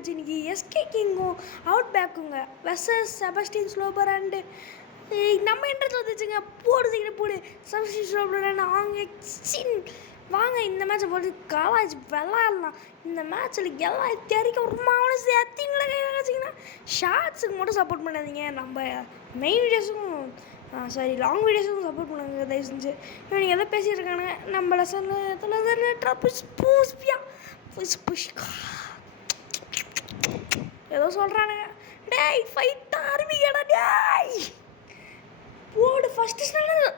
Match இன்னைக்கு SK கிங்கும் அவுட் பேக்குங்க வெர்சஸ் செபஸ்டின் ஸ்லோபர் அண்டு நம்ம இன்ட்ரெஸ்ட் வந்துச்சுங்க போடு செபஸ்டின் ஸ்லோபர் அண்ட் அவங்க வாங்க இந்த மேட்சை போட்டு கலாய்ச்சி விளாட்லாம். இந்த மேட்ச்சில் எல்லாம் தெரிக்க ஒரு மாவன சேர்த்திங்களா வச்சிங்கன்னா ஷார்ட்ஸுக்கு மட்டும் சப்போர்ட் பண்ணாதீங்க. நம்ம மெயின் வீடியோஸுக்கும் சாரி லாங் வீடியோஸுக்கும் சப்போர்ட் பண்ணுங்க தயவு செஞ்சு. இவனுக்கு எதை பேசிகிட்டு இருக்கானுங்க நம்ம லெசனில் ஏதோ சொல்கிறானுங்க. டேய் ஃபைட் ஆரம்பிக்கடா டேய் போடு. ஃபஸ்ட்டு ஸ்டன்னர்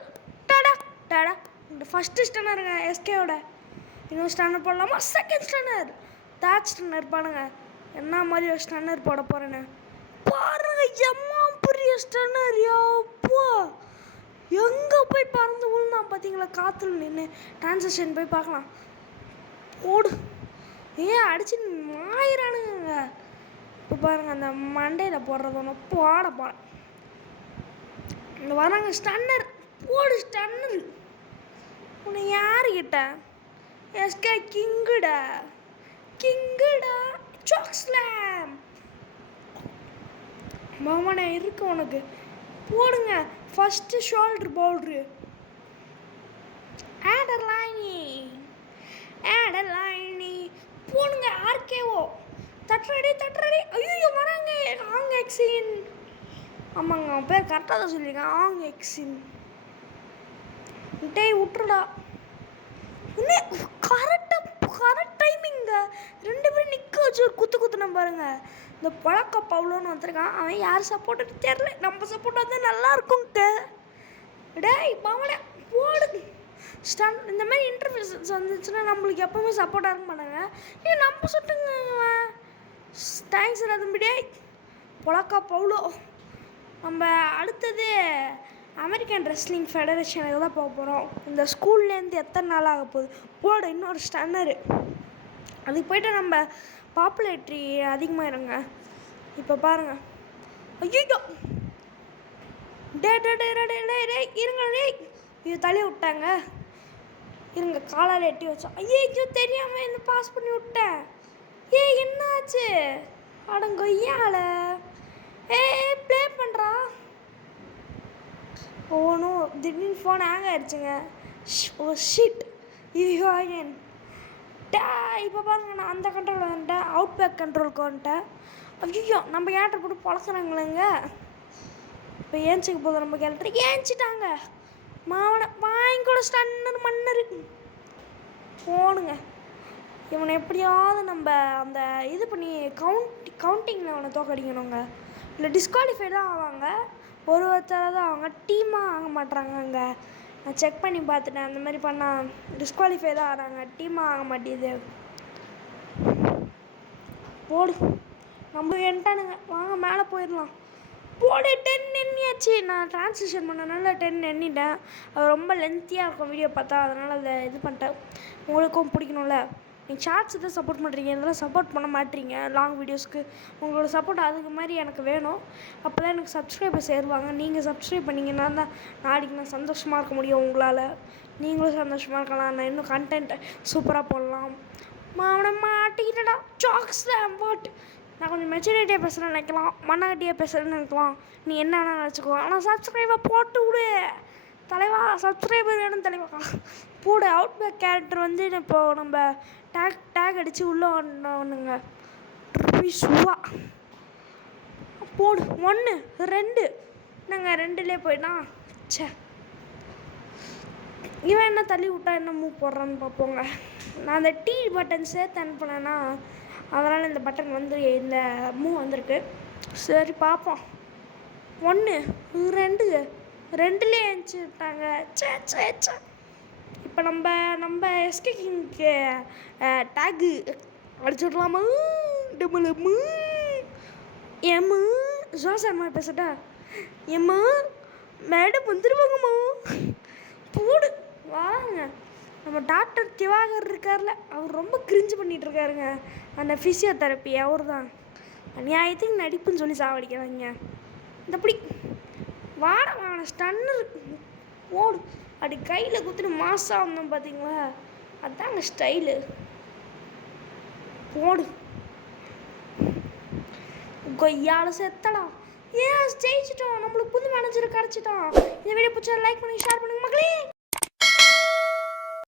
டாடா இந்த ஃபஸ்ட்டு ஸ்டன்னருங்க எஸ்கேவோட. இன்னும் ஸ்டன்னர் போடலாமா? செகண்ட் ஸ்டன்னர் தேர்ட் ஸ்டன்னர் இருப்பானுங்க. என்ன மாதிரி ஒரு ஸ்டன்னர் போட போகிறேன்னு பாருங்க. எம்மா பெரிய ஸ்டன்னர் யோப்பா எங்கே போய் பறந்து விழுந்தான் பார்த்தீங்களா? காற்றுல நின்று டிரான்சாக்ஷன் போய் பார்க்கலாம். போடு ஏன் அடிச்சு மாயிரானுங்க. இப்போ பாருங்கள் அந்த மண்டையில் போடுறது ஒன்று போகிறேன். இந்த வராங்க ஸ்டன்னர் போடு. ஸ்டன்னர் உன்னை யாருக்கிட்ட? எஸ்கே கிங்குடா சாக் ஸ்லாம் மாமனே இருக்கு உனக்கு. போடுங்க ஃபஸ்ட்டு ஷோல்டர் பவுல்ட்ரு ஆடர்லைனி போடுங்க. ஆர்கேஓ தட்டுறடி ஐயோ வராங்க. ஆங் எக்ஸின் ஆமாங்க அவன் பேர் கரெக்டாக தான் சொல்லியிருக்கேன். ஆங் எக்ஸின் டேய் விட்டுருடா. இன்னும் கரெக்ட் டைமிங்க. ரெண்டு பேரும் நிற்க வச்சு ஒரு குத்துன பாருங்க. இந்த பழக்க பவுலோன்னு வந்திருக்கான். அவன் யார் சப்போர்ட்டு தெரில. நம்ம சப்போர்ட் வந்து நல்லா இருக்கும்ட்ட. டேய் பாவனே போடு. ஸ்டன் இந்த மாதிரி இன்டர்வியூஸ் வந்துச்சுன்னா நம்மளுக்கு எப்போவுமே சப்போர்ட்டாக இருக்க மாட்டாங்க. ஏன் நம்ம சுட்டுங்க தேங்க்ஸ் தம்பி. டேய் பழக்க பவுலோ. நம்ம அடுத்தது அமெரிக்கன் ரெஸ்லிங் ஃபெடரேஷனுக்கு தான் போக போகிறோம். இந்த ஸ்கூல்லேருந்து எத்தனை நாள் ஆக போகுது. போடு இன்னொரு ஸ்டன்னரு. அதுக்கு போய்ட்டு நம்ம பாப்புலேட்ரி அதிகமாகிருங்க. இப்போ பாருங்கள். ஐயோ இருங்க இது தள்ளி விட்டாங்க. இருங்க காலால் எட்டி வச்சோம். ஐயோ தெரியாமல் என்ன பாஸ் பண்ணி விட்டேன். என்னாச்சு? அடங்கொய்யால ப்ளே பண்ணுறா. ஓனும் திடீர்னு ஃபோன் ஹேங் ஆகிடுச்சுங்க. ஓ ஷிட் ஐயோ இப்போ பாருங்கள் நான் அந்த கண்ட்ரோல் வந்துட்டேன். அவுட் பேக் கண்ட்ரோலுக்கு வந்துட்டேன். ஐயோ நம்ம கேரக்டர் போட்டு பழக்கிறாங்களேங்க. இப்போ ஏஞ்சிக்க போதும் நம்ம கேரக்டர் ஏஞ்சிட்டாங்க. மாவனை வாங்கிக்கூட ஸ்டன்னர் மன்னர் போனுங்க. இவனை எப்படியாவது நம்ம அந்த இது பண்ணி கவுண்டிங்கில் அவனை தோக்கடிக்கணுங்க. இல்லை டிஸ்குவாலிஃபைட் தான் ஆவாங்க. ஒருத்தர் தான் அவங்க டீமாக ஆக மாட்டுறாங்க. அங்கே நான் செக் பண்ணி பார்த்துட்டேன். அந்த மாதிரி பண்ணால் டிஸ்குவாலிஃபை தான் ஆகிறாங்க. டீமாக ஆக மாட்டேது. போடு நம்ம என்ட்டானுங்க. வாங்க மேலே போயிடலாம். போடு 10 எண்ணியாச்சு. நான் ட்ரான்ஸ்லேஷன் பண்ணனால 10 எண்ணிட்டேன். அது ரொம்ப லென்த்தியாக இருக்கும் வீடியோ பார்த்தா. அதனால் அதை இது பண்ணிட்டேன். உங்களுக்கும் பிடிக்கணும்ல. நீங்கள் ஷார்ட்ஸு தான் சப்போர்ட் பண்ணுறீங்க. இதெல்லாம் சப்போர்ட் பண்ண மாட்டீங்க லாங் வீடியோஸ்க்கு. உங்களோட சப்போர்ட் அதுக்கு மாதிரி எனக்கு வேணும். அப்போ தான் எனக்கு சப்ஸ்கிரைபர் சேருவாங்க. நீங்கள் சப்ஸ்கிரைப் பண்ணிங்கன்னா தான் நாளைக்கு நான் சந்தோஷமாக இருக்க முடியும். உங்களால் நீங்களும் சந்தோஷமாக இருக்கலாம். நான் இன்னும் கண்டென்ட் சூப்பராக போடலாம். மாட்டிக்கிட்டடா சாக் ஸ்லாம் வாட். நான் கொஞ்சம் மெச்சூரிட்டியாக பேசுகிறேன்னு நினைக்கலாம். மண்ணாகட்டியாக பேசுகிறேன்னு நினைக்கலாம். நீ என்ன வேணால் நினச்சிக்கோ. ஆனால் சப்ஸ்கிரைபாக போட்டு விடு தலைவா. சப்ஸ்கிரைபர் வேணும் தலைவா. போடு. அவுட் பேக் கேரக்டர் வந்து இப்போது நம்ம டேக் அடித்து உள்ளே ஒன்றுங்க சுவா. போடு 1 2 நாங்கள் 2லே போயிட்டான். சே இவன் என்ன தள்ளி விட்டா என்ன மூவ் போடுறான்னு பார்ப்போங்க. நான் அந்த டீ பட்டன் சேர்த்து அனுப்புனேன்னா அதனால் இந்த பட்டன் வந்து இந்த மூவ் வந்திருக்கு. சரி பார்ப்போம். 1 2 எழுந்துச்சு விட்டாங்க. சே இப்போ நம்ம எஸ்கே கிங்க்கு டேகு அடிச்சு விட்லாமா? டபுள் ஏம்மா ஜோசம்மா பேசட்டா? ஏம்மா மேடம் வந்துடுவாங்கம்மா. போடு வாங்க. நம்ம டாக்டர் திவாகர் இருக்கார்ல, அவர் ரொம்ப கிரிஞ்சு பண்ணிகிட்ருக்காருங்க. அந்த ஃபிசியோதெரப்பி அவர் தான் நியாயத்துக்கு நடிப்புன்னு சொல்லி சாவடிக்கிறாங்க. இந்தப்படி வாட ஸ்டன்னர் போடு. அப்படி கையில் குத்துட்டு மாசாக வந்தோம் பார்த்தீங்களா? அதாங்க ஸ்டைலு. போடு. கொய்யால செத்தலாம். ஜெயிச்சிட்டோம். நம்மளுக்கு புது மேனேஜர் கிடச்சிட்டோம். இந்த வீடியோ பிடிச்சா லைக் பண்ணி ஷேர் பண்ணுங்க மக்களே.